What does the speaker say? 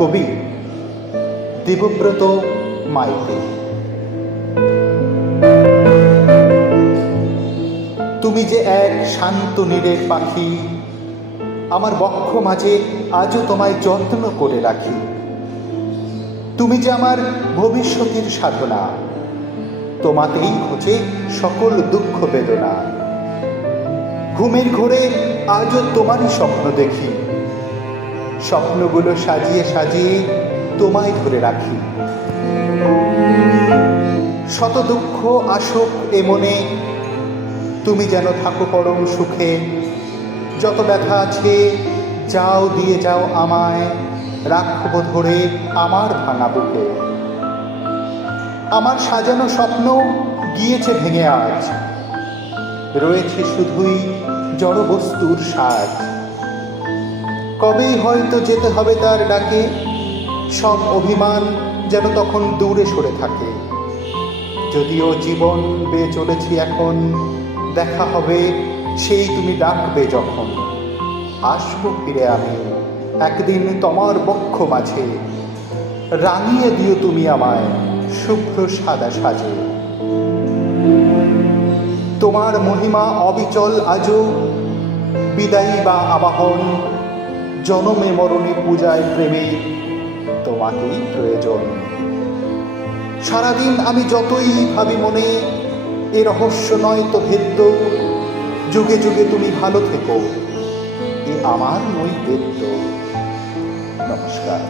কবি দেবব্রত মাইতি। তুমি যে এক শান্ত নীড়ের পাখি, আমার বক্ষ মাঝে আজও তোমায় যত্ন করে রাখি। তুমি যে আমার ভবিষ্যতের সাধনা, তোমাতেই ঘোচে সকল দুঃখ বেদনা। ঘুমের ঘোরে আজও তোমারই স্বপ্ন দেখি, স্বপ্নগুলো সাজিয়ে সাজিয়ে তোমায় ধরে রাখি। শত দুঃখ আসুক এ মনে, তুমি যেন থাকো পরম সুখে। যত ব্যথা আছে যাও দিয়ে যাও আমায়, রাখবো ধরে আমার ভাঙা বুকে। আমার সাজানো স্বপ্ন গিয়েছে ভেঙে আজ, রয়েছে শুধুই জড় বস্তুর সাজ। কবেই হয়তো যেতে হবে তার ডাকে, সব অভিমান যেন তখন দূরে সরে থাকে। যদিও জীবন বেয়ে চলেছি এখন, দেখা হবে সেই তুমি ডাকবে যখন। আসবো ফিরে আমি একদিন তোমার বক্ষ মাঝে, রাঙিয়ে দিও তুমি আমায় শুভ্র সাদা সাজে। তোমার মহিমা অবিচল আজও, বিদায়ী বা আবাহন, জনমে মরণে পূজায় প্রেমে তোমাকেই প্রয়োজন। সারাদিন আমি যতই ভাবি মনে, এ রহস্য নয় তো ভেদ্য। যুগে যুগে তুমি ভালো থেকো, এ আমার নৈবেদ্য। নমস্কার।